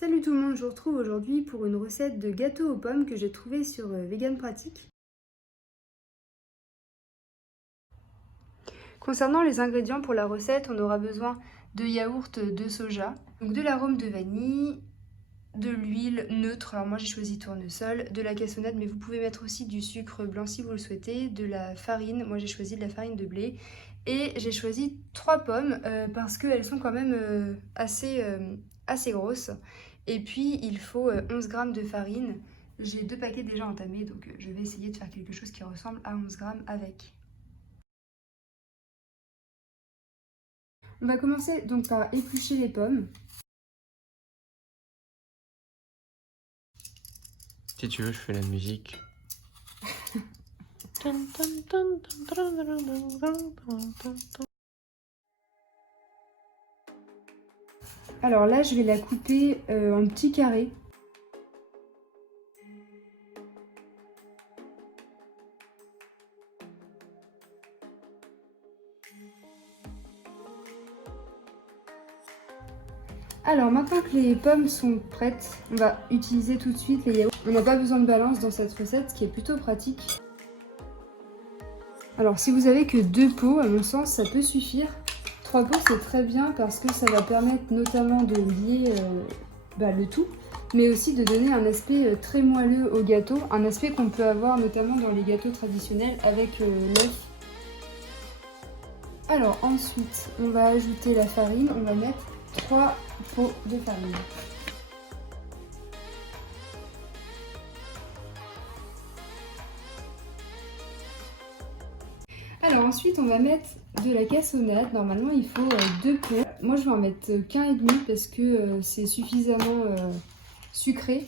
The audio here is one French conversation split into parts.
Salut tout le monde, je vous retrouve aujourd'hui pour une recette de gâteau aux pommes que j'ai trouvée sur Vegan Pratique. Concernant les ingrédients pour la recette, on aura besoin de yaourt de soja, donc de l'arôme de vanille, de l'huile neutre, alors moi j'ai choisi tournesol, de la cassonade, mais vous pouvez mettre aussi du sucre blanc si vous le souhaitez, de la farine, moi j'ai choisi de la farine de blé, et j'ai choisi 3 pommes parce qu'elles sont quand même assez grosses. Et puis il faut 11 g de farine. J'ai 2 paquets déjà entamés, donc je vais essayer de faire quelque chose qui ressemble à 11 g avec. On va commencer donc par éplucher les pommes. Si tu veux, je fais la musique. Alors là, je vais la couper en petits carrés. Alors maintenant que les pommes sont prêtes, on va utiliser tout de suite les yaourts. On n'a pas besoin de balance dans cette recette, ce qui est plutôt pratique. Alors si vous avez que 2 pots, à mon sens, ça peut suffire. 3 pots, c'est très bien parce que ça va permettre notamment de lier le tout, mais aussi de donner un aspect très moelleux au gâteau, un aspect qu'on peut avoir notamment dans les gâteaux traditionnels avec l'œuf. Alors ensuite, on va ajouter la farine, on va mettre 3 pots de farine. Alors ensuite on va mettre de la cassonade, normalement il faut 2 pots. Moi je vais en mettre qu'un et demi parce que c'est suffisamment sucré.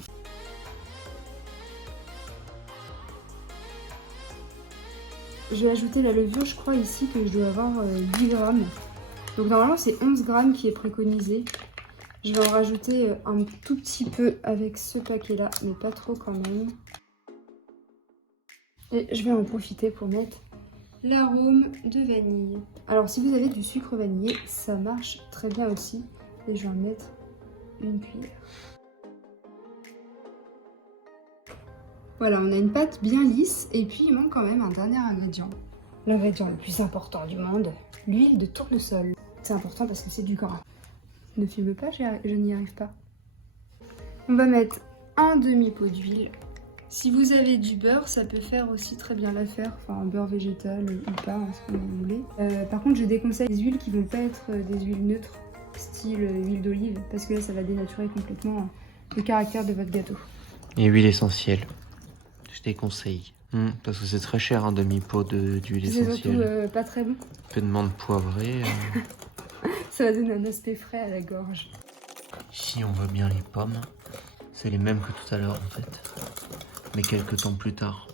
Je vais ajouter la levure, je crois ici que je dois avoir 10 grammes. Donc normalement c'est 11 grammes qui est préconisé. Je vais en rajouter un tout petit peu avec ce paquet là, mais pas trop quand même. Et je vais en profiter pour mettre l'arôme de vanille. Alors si vous avez du sucre vanillé, ça marche très bien aussi. Et je vais en mettre une cuillère. Voilà, on a une pâte bien lisse et puis il manque quand même un dernier ingrédient. L'ingrédient le plus important du monde, l'huile de tournesol. C'est important parce que c'est du gras. Ne filme pas, je n'y arrive pas. On va mettre un demi-pot d'huile. Si vous avez du beurre, ça peut faire aussi très bien l'affaire, enfin un beurre végétal ou pas, ce que vous voulez. Par contre, je déconseille des huiles qui vont pas être des huiles neutres, style huile d'olive, parce que là, ça va dénaturer complètement le caractère de votre gâteau. Et huile essentielle, je déconseille. Parce que c'est très cher, un demi-pot d'huile essentielle. C'est surtout pas très bon. Un peu de menthe poivrée. Ça va donner un aspect frais à la gorge. Ici, on voit bien les pommes. C'est les mêmes que tout à l'heure, en fait. Mais quelques temps plus tard.